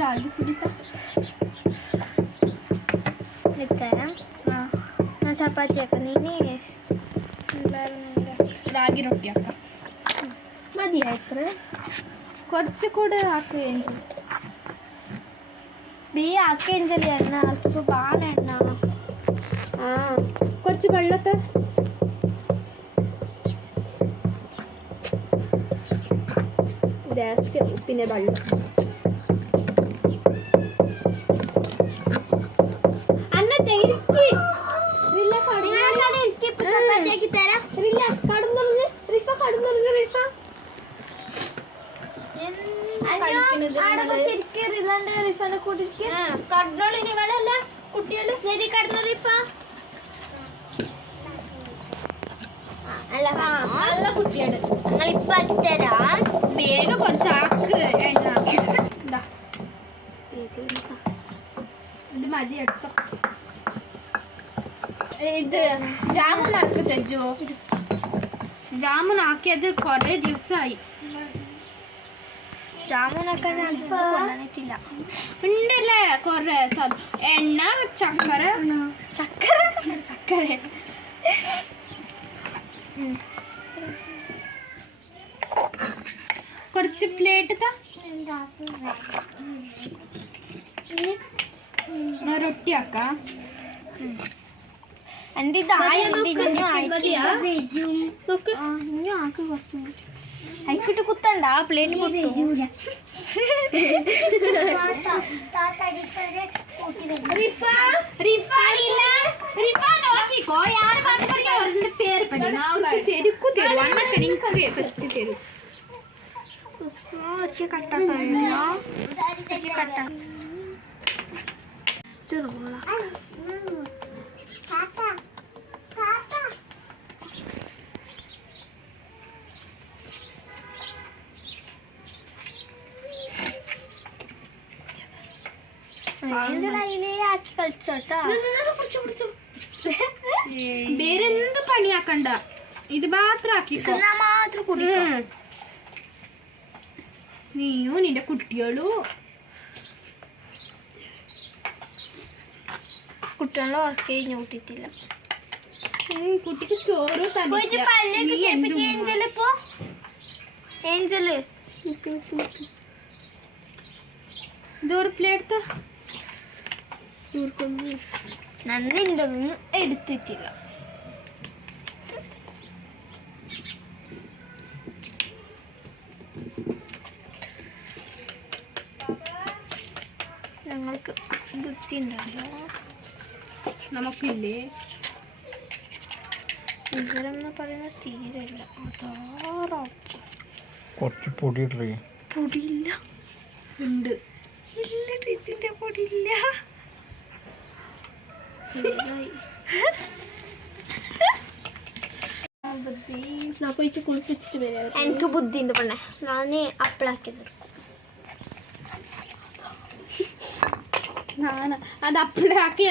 ರಾಗಿ ಕುಡಿತಾ ಚಪಾತಿ ಅಕ್ಕ ನೀನೇ ರಾಗಿ ರೊಟ್ಟಿ ಅಕ್ಕ മതി എത്ര കുറച്ച് കൂടെ ആക്കുക എങ്കിൽ ബീ ആക്കേഞ്ചലി എണ്ണ ആർക്കിപ്പോൾ ബാണ എണ്ണ ആ കുറച്ച് വെള്ളത്ത് ജാസ്തി പിന്നെ വെള്ളം നല്ല കുട്ടിയാണ് ഞങ്ങളിപ്പോ തരാം വേഗം കുറച്ചാക്ക് എണ്ണ ഇത് മതി എടുത്തോ ഇത് ജാമുൻ ആക്ക് ചജ്ജു ജാമുൻ ആക്കിയത് കുറേ ദിവസമായി ജാമുനൊക്കെ കൊണ്ടുവന്നിട്ടില്ല ഉണ്ടല്ലേ കുറേ എണ്ണ ചക്കര ചക്കര ചക്കര കുറച്ച് പ്ലേറ്റ് റൊട്ടി ആക്കാം എൻ്റെ ആക്ക് കുറച്ചും കൂടി അയക്കിട്ട് കുത്തണ്ട ആ പ്ലേറ്റ് ആക്കി കളിച്ചോട്ടാ ಬೇರೆ ಎಂತ ಪಣಿ ಹಾಕಂಡ ಇದು ಮಾತ್ರ ಹಾಕಿಕೊ ಮಾತ್ರ ಕುಡಿ ನೀವು ನಿನ್ನ ಕುಟ್ಟಿಗಳು കുട്ടികളെ വർക്ക് കഴിഞ്ഞ് കൂട്ടിയിട്ടില്ല കുട്ടിക്ക് ചോറ് ഏഞ്ചല് ഇതൊരു പ്ലേറ്റ് നന്നിന്തൊന്നും എടുത്തിട്ടില്ല ഞങ്ങൾക്ക് ബുദ്ധി ഉണ്ടല്ലോ നമുക്കില്ലേ ഇവരെന്ന് പറയുന്ന തീരല്ല അതാറാക്കി കുറച്ച് പൊടി ഇടേ പൊടിയില്ല ഉണ്ട് ഇല്ല ഇതിന്റെ പൊടിയില്ല കുളിപ്പിച്ചിട്ട് വരാം എനിക്ക് ബുദ്ധി ഉണ്ട് പെണ്ണെ ഞാൻ അപ്പളാക്കി അത് അപ്പളാക്കിയ